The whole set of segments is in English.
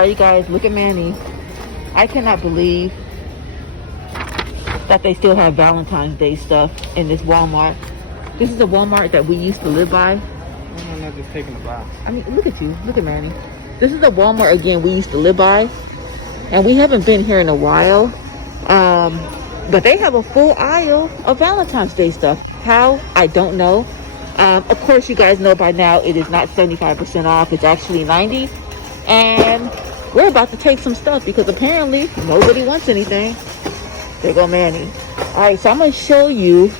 All right, you guys, look at Manny. I cannot believe that they still have Valentine's Day stuff in this Walmart. This is a Walmart that we used to live by. I'm not just taking a box. I mean, look at you. Look at Manny. This is a Walmart, again, we used to live by. And we haven't been here in a while. But they have a full aisle of Valentine's Day stuff. How? I don't know. Of course, you guys know by now it is not 75% off. It's actually 90%. And we're about to take some stuff because apparently nobody wants anything. There go Manny. All right, so I'm going to show you.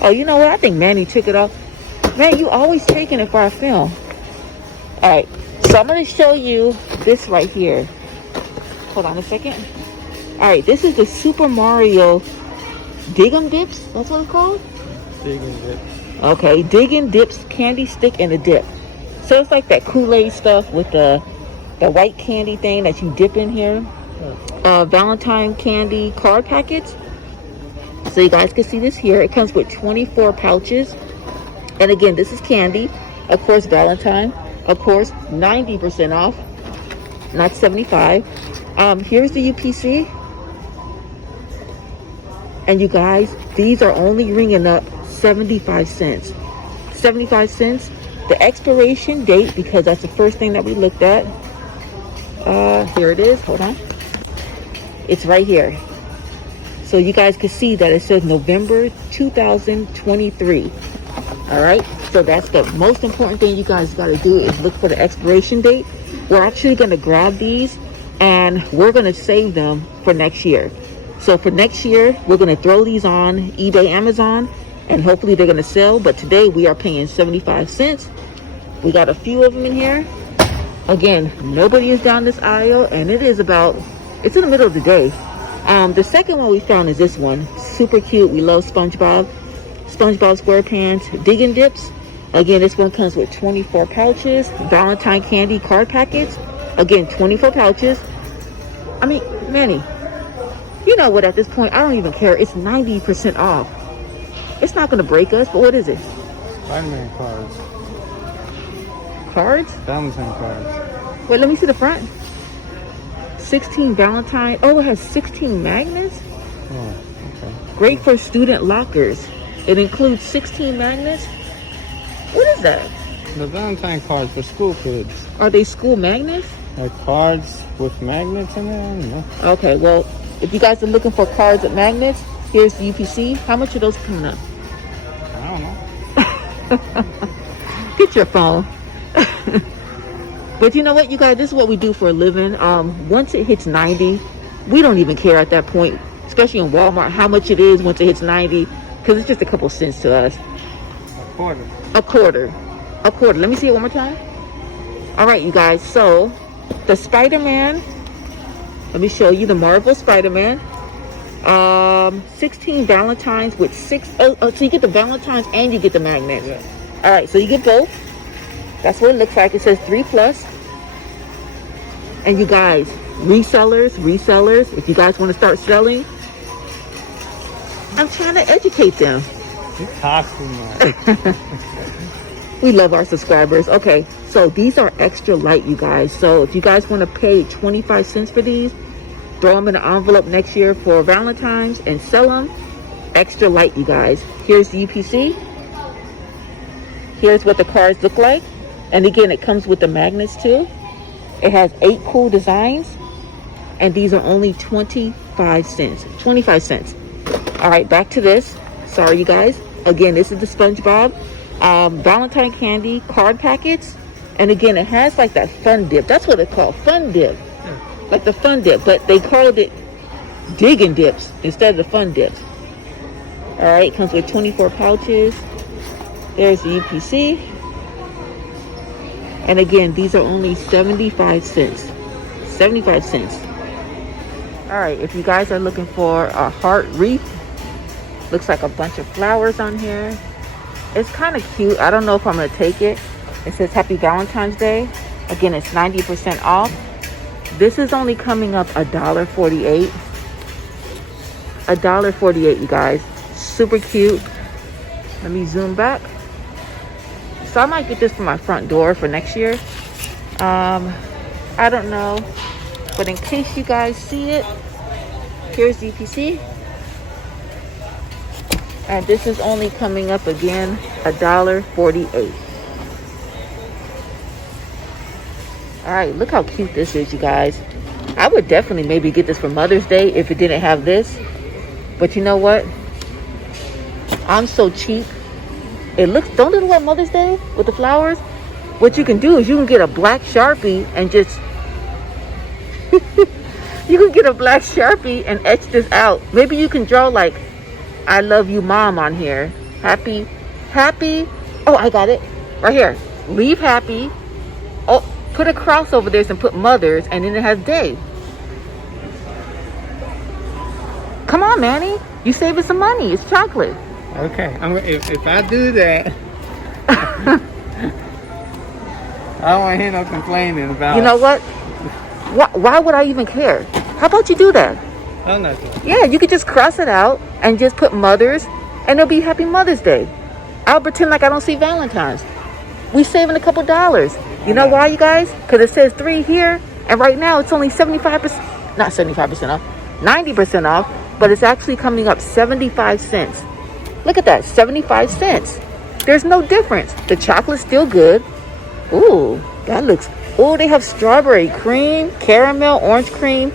Oh, you know what? I think Manny took it off. Man, you always taking it for our film. All right, so I'm going to show you this right here. Hold on a second. All right, this is the Super Mario Digum Dips. That's what it's called? Digum Dips. Okay, Digum Dips candy stick and a dip. So it's like that Kool-Aid stuff with the white candy thing that you dip in here. Valentine candy card packets. So you guys can see this here. It comes with 24 pouches. And again, this is candy. Of course, Valentine. Of course, 90% off. Not 75. Here's the UPC. And you guys, these are only ringing up 75 cents. 75 cents. The expiration date, because that's the first thing that we looked at. Here it is. Hold on. It's right here. So you guys can see that it says November 2023. All right. So that's the most important thing you guys got to do is look for the expiration date. We're actually going to grab these and we're going to save them for next year. So for next year, we're going to throw these on eBay, Amazon, and hopefully they're going to sell. But today we are paying 75 cents. We got a few of them in here. Again, nobody is down this aisle, and it is about, it's in the middle of the day. The second one we found is this one. Super cute. We love SpongeBob. SpongeBob SquarePants Digum Dips. Again, this one comes with 24 pouches. Valentine candy card packets. Again, 24 pouches. I mean, Manny, you know what, at this point, I don't even care. It's 90% off. It's not going to break us, but what is it? Spider-Man cards. Cards? Valentine cards. Wait, let me see the front. 16 Valentine. Oh, it has 16 magnets? Oh, okay. Great for student lockers. It includes 16 magnets. What is that? The Valentine cards for school kids. Are they school magnets? Like cards with magnets in there? No. Okay, well, if you guys are looking for cards with magnets, here's the UPC. How much are those coming up? I don't know. Get your phone. But you know what, you guys, this is what we do for a living. Once it hits 90, we don't even care at that point, especially in Walmart, how much it is once it hits 90, because it's just a couple cents to us. A quarter. A quarter. A quarter. Let me see it one more time. All right, you guys, so the Spider-Man, let me show you the Marvel Spider-Man. 16 Valentines with 6, so you get the Valentines and you get the magnets. Yeah. All right, so you get both. That's what it looks like. It says 3+. And you guys, resellers, if you guys want to start selling, I'm trying to educate them. You talk too much. We love our subscribers. Okay, so these are extra light, you guys. So if you guys want to pay 25 cents for these, throw them in an envelope next year for Valentine's and sell them. Extra light, you guys. Here's the UPC. Here's what the cards look like. And again, it comes with the magnets too. It has 8 cool designs. And these are only 25 cents. 25 cents. All right, back to this. Sorry, you guys. Again, this is the SpongeBob Valentine candy card packets. And again, it has like that fun dip. That's what it's called, fun dip. Like the fun dip, but they called it Digum Dips instead of the fun dips. All right, it comes with 24 pouches. There's the UPC. And again, these are only 75 cents. 75 cents. All right, if you guys are looking for a heart wreath, looks like a bunch of flowers on here. It's kind of cute. I don't know if I'm going to take it. It says Happy Valentine's Day. Again, it's 90% off. This is only coming up $1.48. $1.48, you guys. Super cute. Let me zoom back. So I might get this for my front door for next year. I don't know. But in case you guys see it, here's UPC. And this is only coming up again, $1.48. All right, look how cute this is, you guys. I would definitely maybe get this for Mother's Day if it didn't have this. But you know what? I'm so cheap. Don't it look like Mother's Day with the flowers? What you can do is you can get a black Sharpie and just you can get a black Sharpie and etch this out. Maybe you can draw like I love you mom on here. Happy. Oh, I got it right here. Leave happy. Oh, put a cross over this and put mothers, and then it has day. Come on, Manny. You saving some money. It's chocolate. Okay. If I do that, I don't want to hear no complaining about. You know what? Why would I even care? How about you do that? I'm not doing it. Yeah, you could just cross it out and just put mothers, and it'll be Happy Mother's Day. I'll pretend like I don't see Valentines. We saving a couple dollars. You know why, you guys? Because it says 3 here, and right now it's only 75%, not 75% off, 90% off, but it's actually coming up 75 cents. Look at that, 75 cents. There's no difference. The chocolate's still good. Ooh, that looks, oh, they have strawberry cream, caramel, orange cream,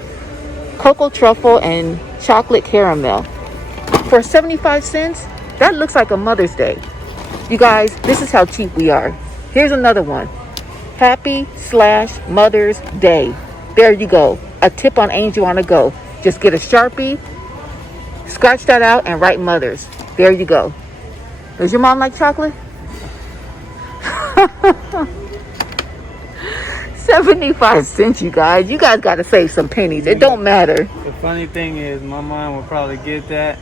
cocoa truffle, and chocolate caramel. For 75 cents, that looks like a Mother's Day. You guys, this is how cheap we are. Here's another one. Happy/Mother's Day. There you go. A tip on Angel on the Go. Just get a Sharpie, scratch that out, and write mothers. There you go. Does your mom like chocolate? 75 cents, you guys. You guys got to save some pennies. It don't matter. The funny thing is, my mom will probably get that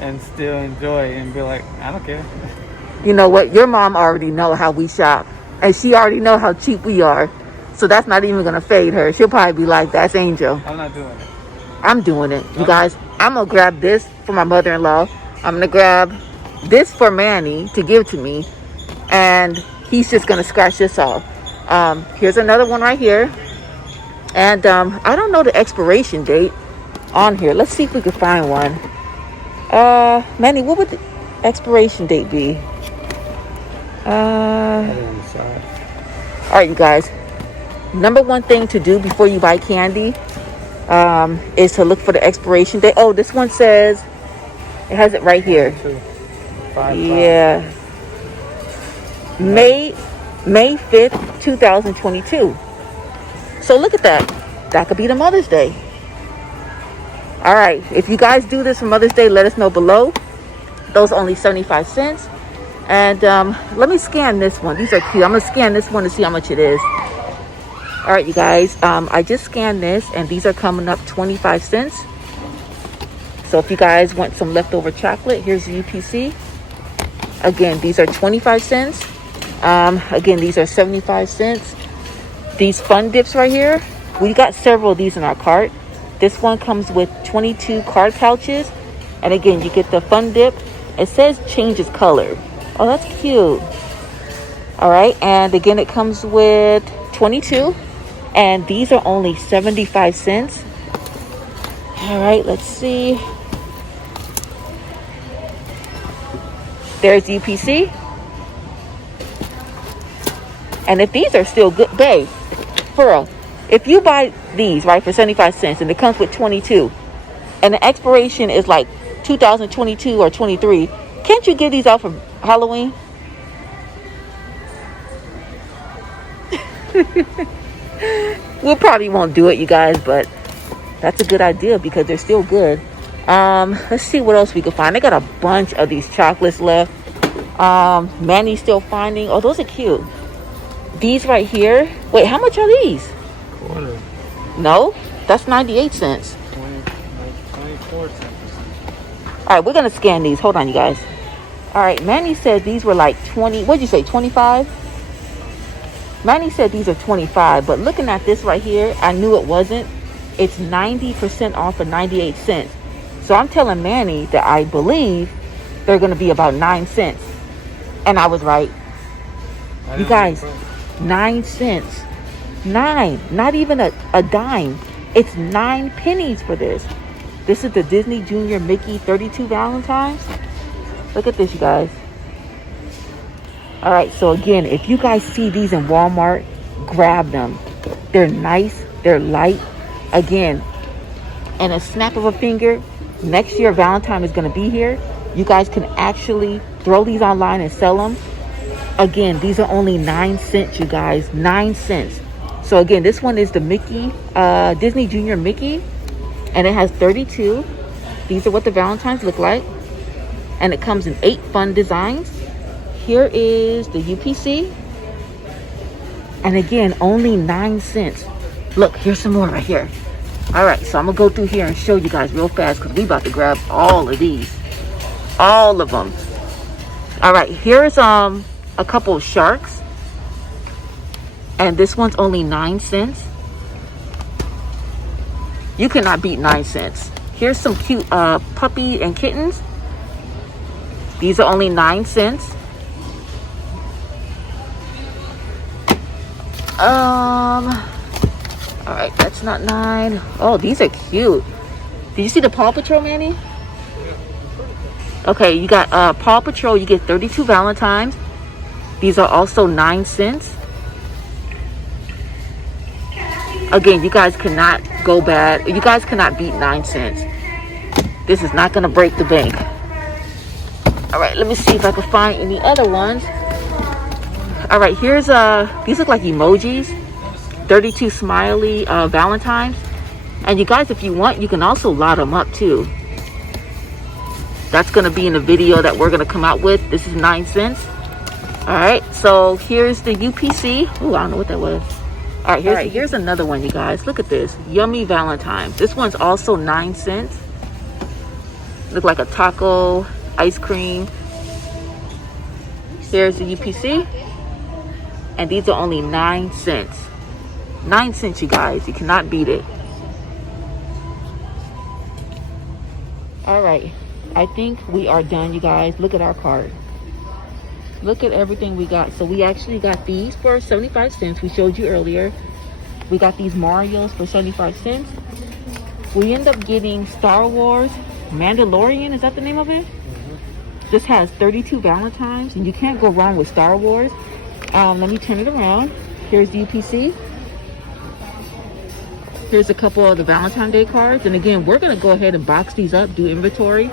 and still enjoy it and be like, I don't care. You know what? Your mom already know how we shop. And she already know how cheap we are. So that's not even going to fade her. She'll probably be like, that's Angel. I'm not doing it. I'm doing it. You guys, I'm going to grab this for my mother-in-law. I'm going to grab this for Manny to give to me. And he's just going to scratch this off. Here's another one right here. And I don't know the expiration date on here. Let's see if we can find one. Manny, what would the expiration date be? All right, you guys. Number one thing to do before you buy candy is to look for the expiration date. Oh, this one says, it has it right here. 5. Yeah. May 5th, 2022. So look at that. That could be the Mother's Day. All right. If you guys do this for Mother's Day, let us know below. Those are only 75 cents. And let me scan this one. These are cute. I'm going to scan this one to see how much it is. All right, you guys. I just scanned this, and these are coming up 25 cents. So if you guys want some leftover chocolate, here's the UPC. Again, these are 25 cents. Again, these are 75 cents. These fun dips right here, we got several of these in our cart. This one comes with 22 card pouches. And again, you get the fun dip. It says changes color. Oh, that's cute. All right. And again, it comes with 22. And these are only 75 cents. All right. Let's see. There's UPC. And if these are still good, babe, for real, if you buy these, right, for 75 cents and it comes with 22 and the expiration is like 2022 or 23, can't you give these out for Halloween? We probably won't do it, you guys, but that's a good idea because they're still good. Let's see what else we can find. I got a bunch of these chocolates left. Manny's still finding. Oh, those are cute. These right here. Wait, how much are these? Quarter. No, that's 98 cents. 24 cents. All right, we're going to scan these. Hold on, you guys. All right, Manny said these were like 20. What'd you say, 25? Manny said these are 25, but looking at this right here, I knew it wasn't. It's 90% off for 98 cents. So I'm telling Manny that I believe they're going to be about 9 cents. And I was right. You guys, 9 cents. 9, not even a dime. It's 9 pennies for this. This is the Disney Junior Mickey 32 Valentines. Look at this, you guys. All right, so again, if you guys see these in Walmart, grab them. They're nice, they're light. Again, and a snap of a finger, next year Valentine is going to be here. You guys can actually throw these online and sell them. Again, these are only 9 cents, you guys. 9 cents. So again, this one is the Mickey, Disney Junior Mickey, and it has 32. These are what the Valentines look like, and it comes in 8 fun designs. Here is the UPC, and again, only 9 cents. Look, here's some more right here. All right, so I'm gonna go through here and show you guys real fast because we about to grab all of these, all of them. All right, here's a couple of sharks, and this one's only 9 cents. You cannot beat 9 cents. Here's some cute puppy and kittens. These are only 9 cents. All right, that's not 9. Oh, these are cute. Did you see the Paw Patrol, Manny? Okay, you got Paw Patrol. You get 32 Valentines. These are also 9 cents. Again, you guys cannot go bad. You guys cannot beat 9 cents. This is not going to break the bank. All right, let me see if I can find any other ones. All right, here's these look like emojis. 32 smiley Valentines. And you guys, if you want, you can also lot them up too. That's going to be in the video that we're going to come out with. This is 9 cents. All right, so here's the UPC. Oh, I don't know what that was. All right, here's another one, you guys. Look at this. Yummy Valentines. This one's also 9 cents. Look like a taco, ice cream. Here's the UPC. And these are only 9 cents. 9 cents, you guys. You cannot beat it. All right. I think we are done, you guys. Look at our cart. Look at everything we got. So we actually got these for 75 cents. We showed you earlier. We got these Marios for 75 cents. We end up getting Star Wars Mandalorian. Is that the name of it? This has 32 Valentines, and you can't go wrong with Star Wars. Let me turn it around. Here's the UPC. Here's a couple of the Valentine Day cards. And again, we're going to go ahead and box these up, do inventory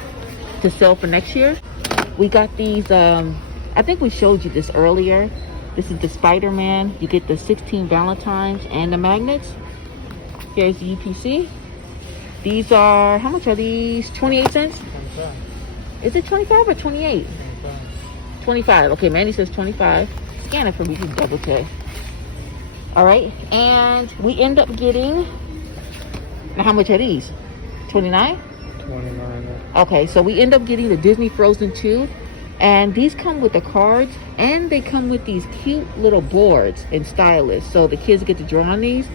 to sell for next year. We got these, I think we showed you this earlier. This is the Spider-Man. You get the 16 Valentines and the magnets. Here's the UPC. These are, how much are these? 28 cents? 25. Is it 25 or 28? 25. Okay, Manny says 25. Scan it for me, just double check. All right, and we end up getting, now how much are these? 29? 29. Okay, so we end up getting the Disney Frozen 2. And these come with the cards, and they come with these cute little boards and stylus. So the kids get to draw on these.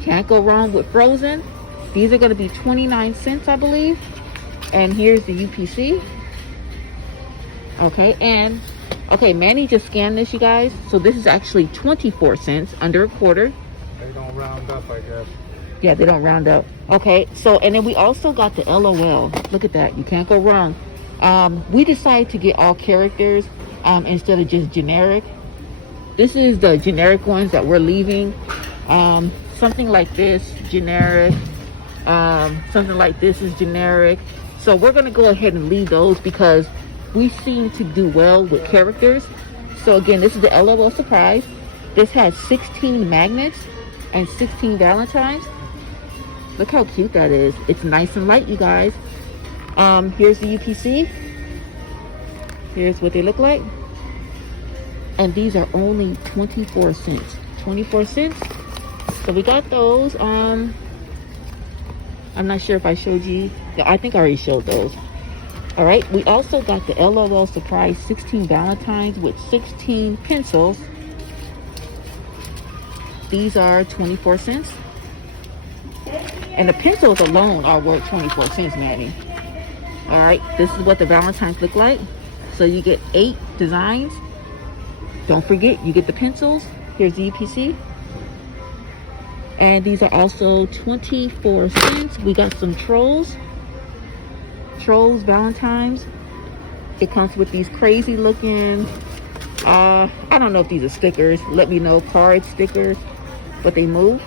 Can't go wrong with Frozen. These are going to be 29 cents, I believe. And here's the UPC. Okay, and okay, Manny just scanned this, you guys. So this is actually 24 cents, under a quarter. They don't round up, I guess. Yeah, they don't round up. Okay, so and then we also got the LOL. Look at that. You can't go wrong. We decided to get all characters instead of just generic. This is the generic ones that we're leaving. Something like this, generic. Something like this is generic. So we're going to go ahead and leave those because we seem to do well with characters. So again, this is the LOL Surprise. This has 16 magnets and 16 Valentines. Look how cute that is. It's nice and light, you guys. Here's the UPC. Here's what they look like. And these are only 24 cents. 24 cents. So we got those. I'm not sure if I showed you. I think I already showed those. All right. We also got the LOL Surprise 16 Valentines with 16 pencils. These are 24 cents. And the pencils alone are worth 24 cents, Manny. All right, this is what the Valentines look like. So you get 8 designs. Don't forget, you get the pencils. Here's the UPC. And these are also 24 cents. We got some Trolls Valentines. It comes with these crazy looking, I don't know if these are stickers. Let me know, card stickers, but they move.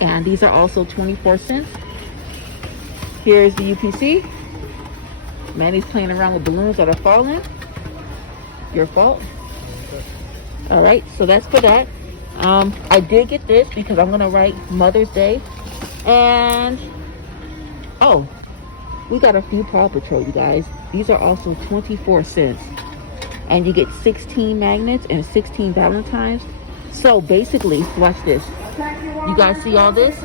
And these are also 24 cents. Here's the UPC. Manny's playing around with balloons that are falling. Your fault. All right, so that's for that. I did get this because I'm gonna write Mother's Day. And oh, we got a few Paw Patrol, you guys. These are also 24 cents. And you get 16 magnets and 16 Valentines. So basically, watch this. You guys see all this?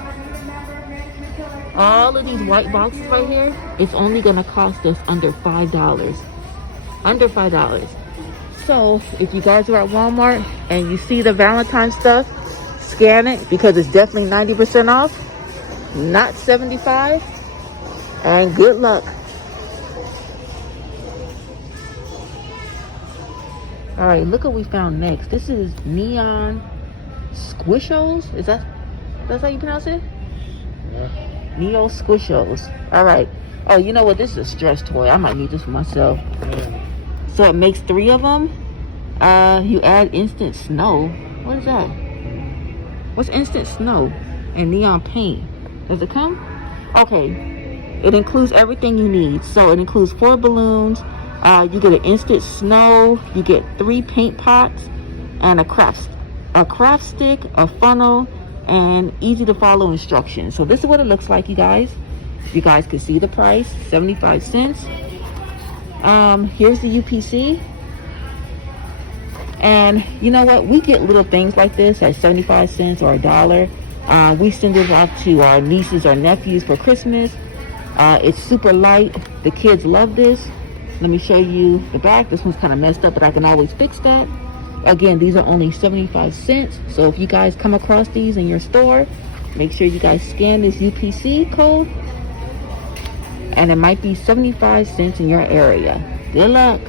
All of these white boxes right here, it's only gonna cost us under $5. Under $5. So if you guys are at Walmart and you see the Valentine stuff, scan it because it's definitely 90% off, not 75. And good luck. All right, look what we found next. This is neon squishos. That's how you pronounce it? Yeah. Neo squishos. All right. Oh, you know what? This is a stress toy. I might need this for myself. Yeah. So it makes 3 of them. You add instant snow. What is that? What's instant snow? And neon paint. Does it come? Okay. It includes everything you need. So it includes 4 balloons. You get an instant snow. You get 3 paint pots and a craft stick, a funnel, and easy to follow instructions. So this is what it looks like, you guys. You guys can see the price, 75 cents. Here's the UPC. And you know what? We get little things like this at 75 cents or $1. We send it off to our nieces or nephews for Christmas. It's super light. The kids love this. Let me show you the back. This one's kind of messed up, but I can always fix that. Again, these are only 75 cents. So if you guys come across these in your store, make sure you guys scan this UPC code. And it might be 75 cents in your area. Good luck.